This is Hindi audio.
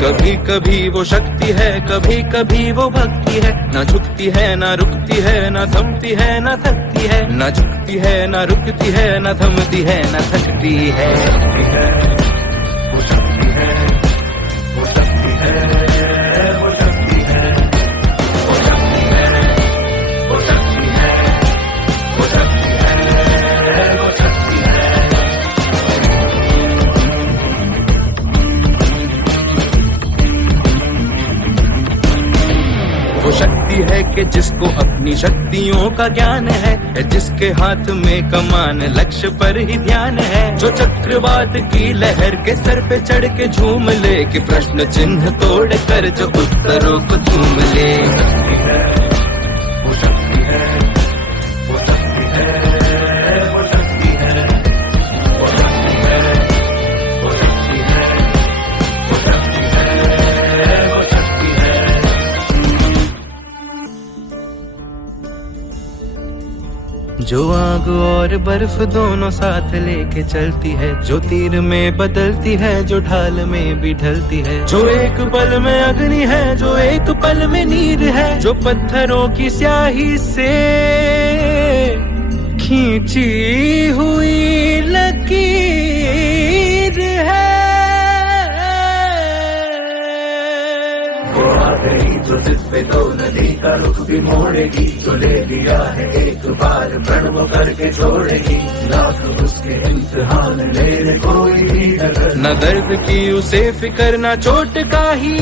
कभी कभी वो शक्ति है, कभी कभी वो भक्ति है। ना झुकती है ना रुकती है, ना थमती है ना थकती है। ना झुकती है ना रुकती है, ना थमती है ना थकती है। वो शक्ति है, वो शक्ति है, वो शक्ति है, वो शक्ति है, वो शक्ति है, वो शक्ति है, वो शक्ति है। वो शक्ति है कि जिसको अपनी शक्तियों का ज्ञान है, जिसके हाथ में कमान लक्ष्य पर ही ध्यान है। जो चक्रवात की लहर के सर पे चढ़ के झूम ले, कि प्रश्न चिन्ह तोड़ कर जो उत्तरों को झूम ले। वो शक्ति है, वो शक्ति है, वो शक्ति है, वो शक्ति है, वो शक्ति है, वो शक्ति है, वो शक्ति है। जो आग और बर्फ दोनों साथ लेके चलती है, जो तीर में बदलती है, जो ढाल में भी ढलती है। जो एक पल में अग्नि है, जो एक पल में नीर है। जो पत्थरों की स्याही से खींची हुई लकीर है। वो आ गई तो जिस पे तो नदी का रुख भी मोड़ेगी। जो ले लिया है एक बार प्रण वो करके छोड़ेगी। लाख उसके इम्तिहान ले कोई न दर्द की उसे फिक्र, न चोट का ही